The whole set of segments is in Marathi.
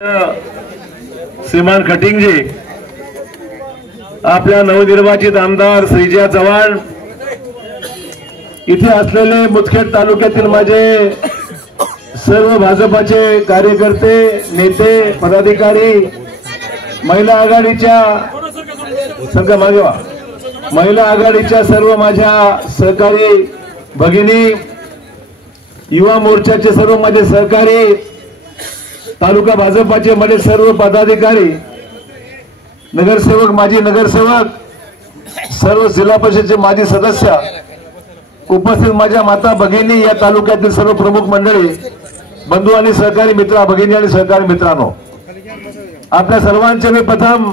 श्रीमान खटिंगजी, आपल्या नवनिर्वाचित आमदार श्रीजया चव्हाण, इथे असलेले मुदखेड तालुक्यातील माझे सर्व भाजपाचे कार्यकर्ते, नेते, पदाधिकारी, महिला आघाडीच्या महिला आघाडीच्या सर्व माझ्या सहकारी भगिनी, युवा मोर्चाचे सर्व माझे सहकारी, तालुका भाजपाचे माझे सर्व पदाधिकारी, नगरसेवक, माजी नगरसेवक, सर्व जिल्हा परिषदेचे माजी सदस्य, उपस्थित माझ्या माता भगिनी, या तालुक्यातील सर्व प्रमुख मंडळी, बंधू आणि सहकारी मित्र, भगिनी आणि सहकारी मित्रांनो, आपल्या सर्वांचे मी प्रथम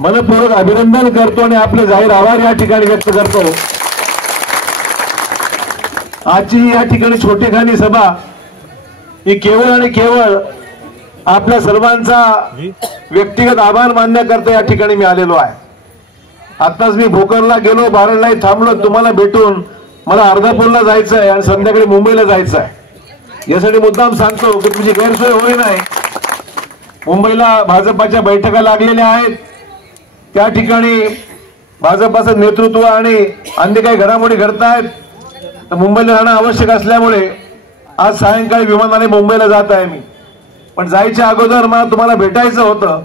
मनपूर्वक अभिनंदन करतो आणि आपले जाहीर आभार या ठिकाणी व्यक्त करतो। आजची या ठिकाणी छोटेखानी सभा ही केवळ आणि केवळ आपल्या सर्वांचा व्यक्तिगत आभार मानण्याकरता या ठिकाणी मी आलेलो आहे। आताच मी भोकरला गेलो, बारडलाही थांबलो, तुम्हाला भेटून मला अर्धापूरला जायचं आहे आणि संध्याकाळी मुंबईला जायचं आहे। यासाठी मुद्दाम सांगतो की तुमची गैरसोय होई नाही। मुंबईला भाजपाच्या बैठका लागलेल्या आहेत, त्या ठिकाणी भाजपाचं नेतृत्व आणि अन्य काही घडामोडी घडतायत, तर मुंबईला राहणं आवश्यक असल्यामुळे आज सायंकाळी विमानाने मुंबईला जात आहे मी। पण जायच्या अगोदर मला तुम्हाला भेटायचं होतं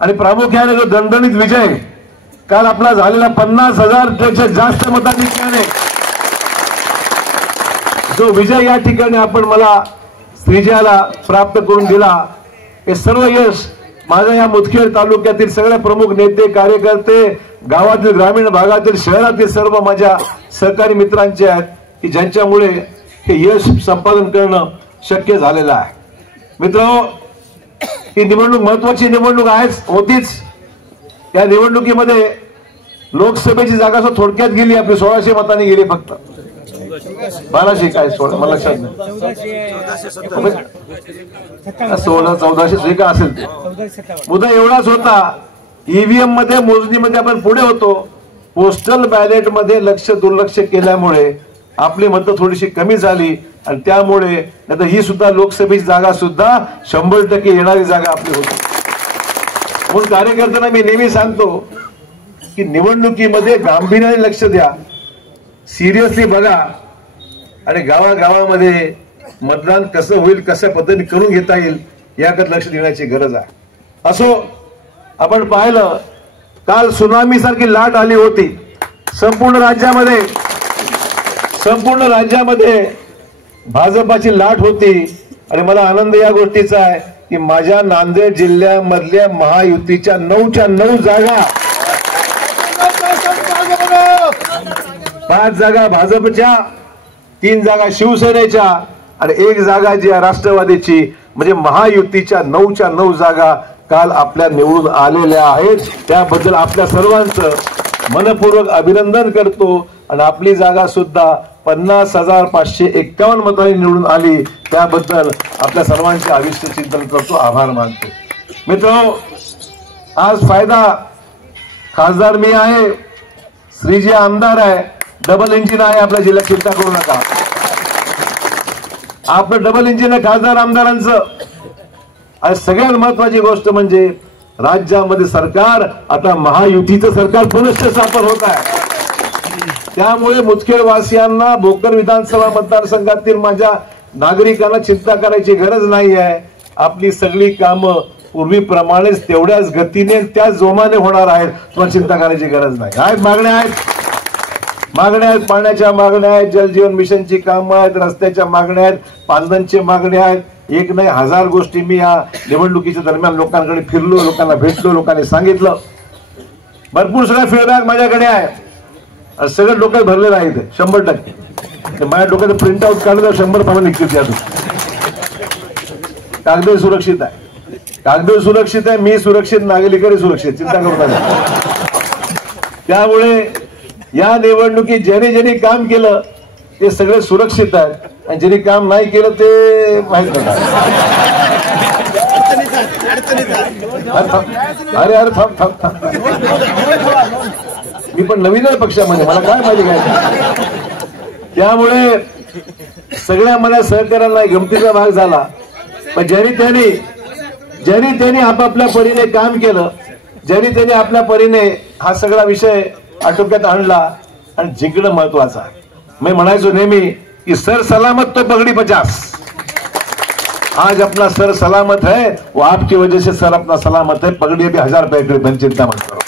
आणि प्रामुख्याने जो दणदणीत विजय काल आपला झालेला 50,000 पेक्षा जास्त मताधिक्याने जो विजय या ठिकाणी आपण मला श्रीजयाला प्राप्त करून दिला, हे सर्व यश माझ्या या मुदखेड तालुक्यातील सगळे प्रमुख नेते, कार्यकर्ते, गावातील, ग्रामीण भागातील, शहरातील सर्व माझ्या सहकारी मित्रांचे आहेत की ज्यांच्यामुळे हे यश संपादन करणं शक्य झालेलं आहे। मित्रांनो, ही निवडणूक महत्वाची निवडणूक होतीच। या निवडणुकीमध्ये लोकसभेची जागा थोडक्यात गेली, आपली 1600 मतांनी गेली, फक्त 1200 काय 16 मला लक्षात नाही, 1400 का असेल ते। मुद्दा एवढाच होता, ईव्हीएम मध्ये, मोजणीमध्ये आपण पुढे होतो, पोस्टल बॅलेट मध्ये दुर्लक्ष केल्यामुळे आपली मतं थोडीशी कमी झाली आणि त्यामुळे आता ही सुद्धा लोकसभेची जागा सुद्धा 100% येणारी जागा आपली होती। म्हणून कार्यकर्त्यांना मी नेहमी सांगतो की निवडणुकीमध्ये गांभीर्याने लक्ष द्या, सिरियसली बघा आणि गावागावामध्ये मतदान कसं होईल, कशा पद्धतीने करून घेता येईल याकडे लक्ष देण्याची गरज आहे। असो, आपण पाहिलं काल सुनामी सारखी लाट आली होती संपूर्ण राज्यामध्ये भाजपाची लाट होती आणि मला आनंद या गोष्टीचा आहे की माझ्या नांदेड जिल्ह्यामधल्या महायुतीच्या 9च्या 9 जागा, 5 जागा भाजपच्या, 3 जागा शिवसेनेच्या आणि 1 जागा जी राष्ट्रवादीची, म्हणजे महायुतीच्या 9च्या 9 जागा काल आपल्या निवडून आलेल्या आहेत। त्याबद्दल आपल्या सर्वांचं मनपूर्वक अभिनंदन करतो आणि आपली जागा सुद्धा 50,551 मतांनी निवडून आली, त्याबद्दल आपल्या सर्वांचे आयुष्य चिंतन करतो, आभार मानतो। मित्रांनो, आज फायदा खासदार मी आहे, श्रीजया आमदार आहे, डबल इंजिन आहे आपल्या जिल्ह्यात, चिंता करू नका। आपलं डबल इंजिन आहे खासदार आमदारांचं। आणि सगळ्यात महत्वाची गोष्ट म्हणजे राज्यामध्ये सरकार आता महायुतीचं सरकार पुनश्च स्थापन होत आहे। त्यामुळे मुदखेड वासियांना, भोकर विधानसभा मतदारसंघातील माझ्या नागरिकांना चिंता करायची गरज नाही आहे। आपली सगळी कामं पूर्वीप्रमाणेच तेवढ्याच गतीने, त्या जोमाने होणार आहेत, तुम्हाला चिंता करायची गरज नाही। मागण्या आहेत, पाण्याच्या मागण्या आहेत, जलजीवन मिशनची कामं आहेत, रस्त्याच्या मागण्या आहेत, पांधनचे मागण्या आहेत, एक नाही 1000 गोष्टी मी या निवडणुकीच्या दरम्यान लोकांकडे फिरलो, लोकांना भेटलो, लोकांनी सांगितलं। भरपूर सगळा फीडबॅक माझ्याकडे आहे, सगळं डोक्यात भरलेलं आहे, 100%। माझ्या डोक्यात प्रिंट आउट काढलं तर 100 प्रमाणे निघतील यातून। कागद सुरक्षित आहे, मी सुरक्षित, नागरिकही सुरक्षित, चिंता करू नका। त्यामुळे या निवडणुकीत ज्यांनी काम केलं ते सगळे सुरक्षित आहेत आणि ज्यांनी काम नाही केलं ते माहित नाही। अरे थांब, मी पण नवीन आहे पक्षामध्ये, मला काय माहिती काय। त्यामुळे सगळ्या मला सहकार्याला गमतीचा भाग झाला, पण ज्यांनी ज्यांनी त्यांनी आपापल्या परीने काम केलं, ज्यांनी त्यांनी आपल्या परीने हा सगळा विषय आटोक्यात आणला आणि जिंकणं महत्वाचं आहे. मी म्हणायचो नेहमी की सर सलामत तो पगड़ी 50. आज अपना सर सलामत है, वो आपकी वजह से सर अपना सलामत है, पगड़ी अभी 1000 रुपए की, चिंता मत करो.